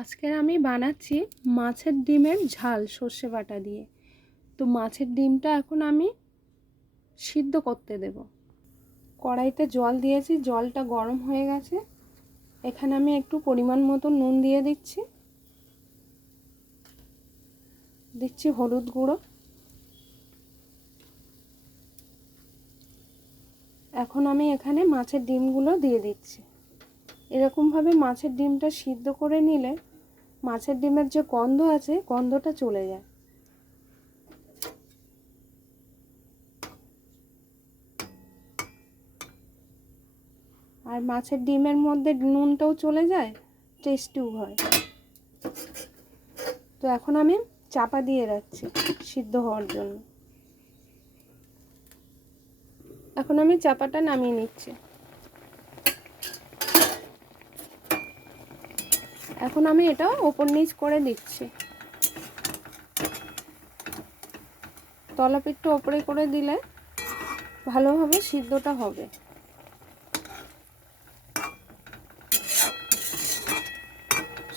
আজকের আমি বানাচ্ছি মাছের ডিমের ঝাল, সর্ষে বাটা দিয়ে। তো মাছের ডিমটা এখন আমি সিদ্ধ করতে দেব। কড়াইতে জল দিয়েছি, জলটা গরম হয়ে গেছে। এখানে আমি একটু পরিমাণ মতো নুন দিয়ে দিচ্ছি। দিচ্ছি হলুদ গুঁড়ো। এখন আমি এখানে মাছের ডিমগুলো দিয়ে দিচ্ছি। এরকমভাবে মাছের ডিমটা সিদ্ধ করে নিলে মাছের ডিমের যে গন্ধ আছে, গন্ধটা চলে যায়। আর মাছের ডিমের মধ্যে নুনটাও চলে যায়, টেস্টিও হয়। তো এখন আমি চাপা দিয়ে রাখছি সিদ্ধ হওয়ার জন্য। এখন আমি চাপাটা নামিয়ে নিচ্ছি। এখন আমি এটা ওপর নিচ করে দিচ্ছি। তলাপিঠটা ওপরে করে দিলে ভালোভাবে সিদ্ধটা হবে।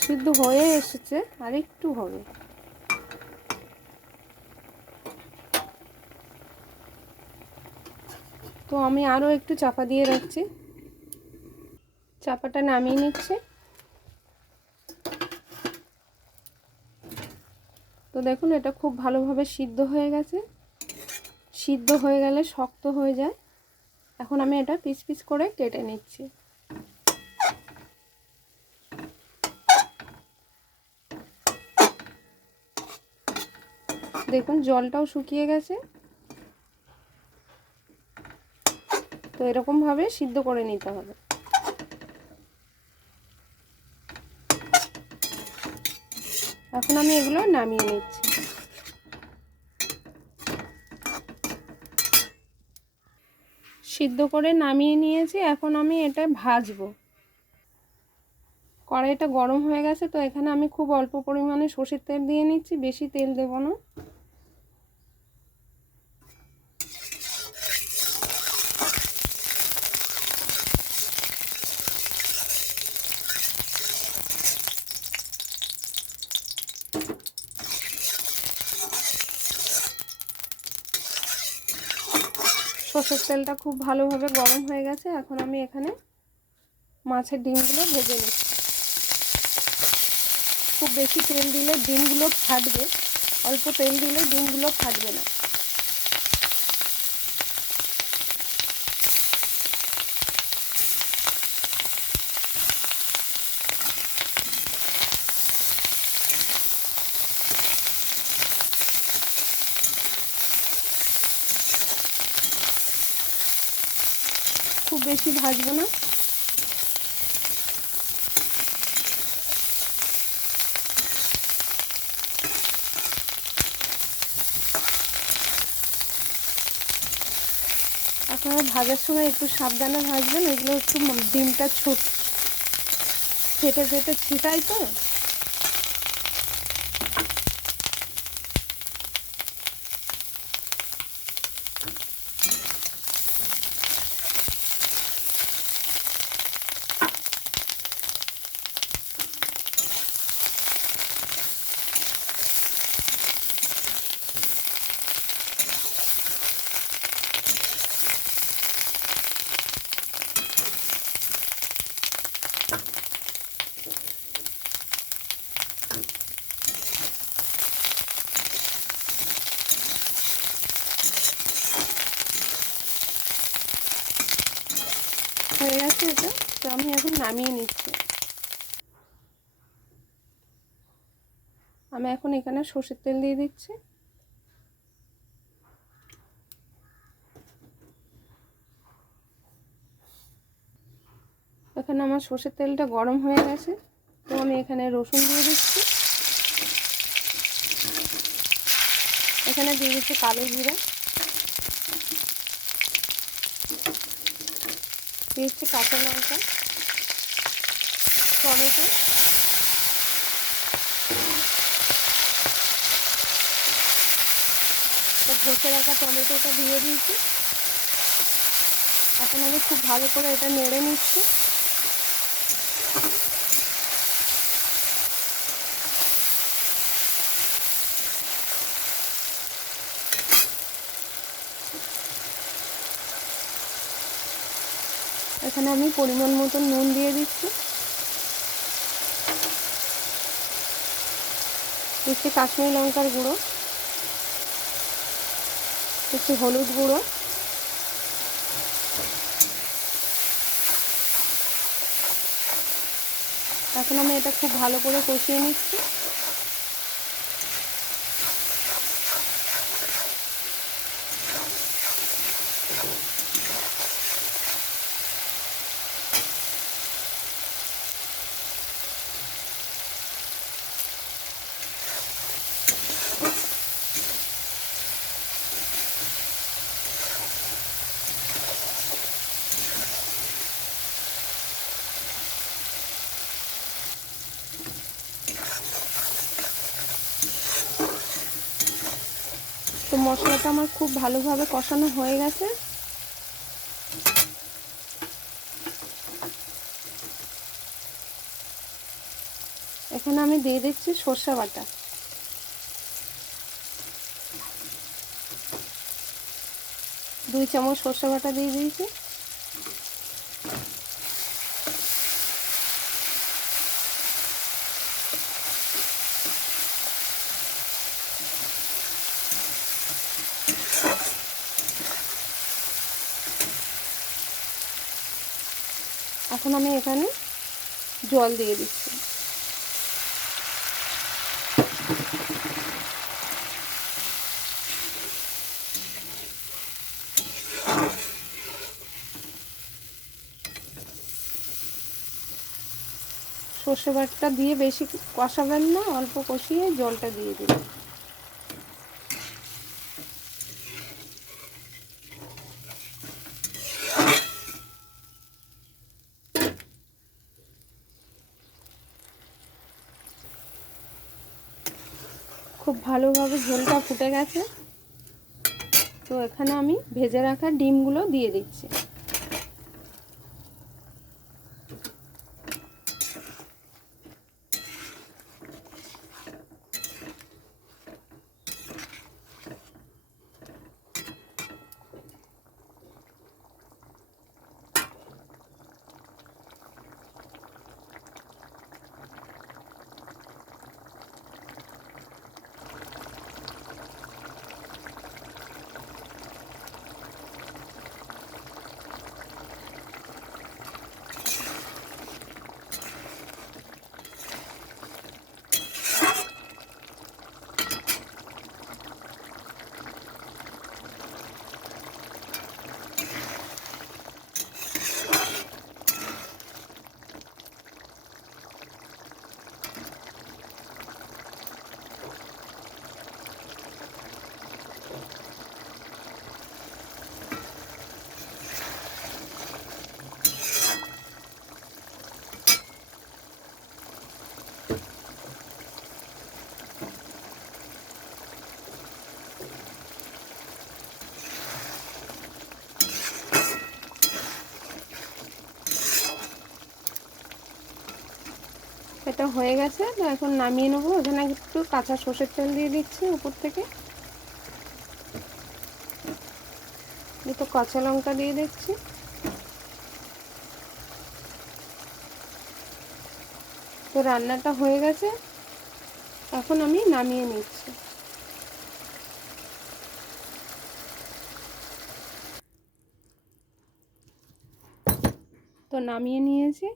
সিদ্ধ হয়ে এসেছে আর একটু হবে। তো আমি আরও একটু চাপা দিয়ে রাখছি। চাপাটা নামিয়ে নিচ্ছে। দেখুন, এটা খুব ভালোভাবে সিদ্ধ হয়ে গেছে। সিদ্ধ হয়ে গেলে শক্ত হয়ে যায়। এখন আমি এটা পিস পিস করে কেটে নিচ্ছি। দেখুন, জলটাও শুকিয়ে গেছে। তো এরকমভাবে সিদ্ধ করে নিতে হবে। এখন আমি এগুলো নামিয়ে নিচ্ছি। সিদ্ধ করে নামিয়ে নিয়েছি, এখন আমি এটা ভাজবো। কড়াইটা গরম হয়ে গেছে, তো এখানে আমি খুব অল্প পরিমাণে সর্ষের তেল দিয়ে নিচ্ছি, বেশি তেল দেবো না। সর্ষের তেলটা খুব ভালোভাবে গরম হয়ে গেছে। এখন আমি এখানে মাছের ডিমগুলো ভেজে নিচ্ছি। খুব বেশি তেল দিলে ডিমগুলো ফাটবে। অল্প তেল দিলে ডিমগুলো ফাটবে না। বেশি ভাজবো না। আপনারা ভাজার সময় একটু সাবধানে ভাজবেন, এগুলো একটু ডিমটা ছোট ফেটে ফেটে ছিটাই তো। হয়ে গেছে এটা, তো আমি এখন নামিয়ে নিচ্ছি। আমি এখন এখানে সর্ষের তেল দিয়ে দিচ্ছি। এখানে আমার সর্ষের তেলটা গরম হয়ে গেছে, তো আমি এখানে রসুন দিয়ে দিচ্ছি। এখানে দিয়ে দিচ্ছি কালো জিরা। দিচ্ছি কাঁচা লঙ্কা, টমেটো। ঘষে রাখা টমেটোটা দিয়ে দিয়েছি। এখন আমি খুব ভালো করে এটা নেড়ে নিচ্ছি। এখানে আমি পরিমাণ মতন নুন দিয়ে দিচ্ছি। দিচ্ছি কাশ্মীরি লঙ্কার গুঁড়ো। দিচ্ছি হলুদ গুঁড়ো। এখন আমি এটা খুব ভালো করে কষিয়ে নিচ্ছি। তো মশলাটা আমার খুব ভালোভাবে কষানো হয়ে গেছে। এখানে আমি দিয়ে দিচ্ছি সর্ষে বাটা। দুই চামচ সর্ষে বাটা দিয়ে দিয়েছি। এখন আমি এখানে জল দিয়ে দিচ্ছি। সর্ষে বাটটা দিয়ে বেশি কষাবেন না, অল্প কষিয়ে জলটা দিয়ে দিবেন। খুব ভালোভাবে ঝোলটা ফুটে গেছে। তো এখানে আমি ভেজে রাখা ডিমগুলো দিয়ে দিচ্ছি। এটা হয়ে গেছে, তো এখন নামিয়ে নেব। এখানে একটু কাঁচা সর্ষের তেল দিয়ে দিচ্ছি উপর থেকে। একটু কাঁচা লঙ্কা দিয়ে দিচ্ছি। তো রান্নাটা হয়ে গেছে। এখন আমি নামিয়ে নিচ্ছি। তো নামিয়ে নিয়েছি।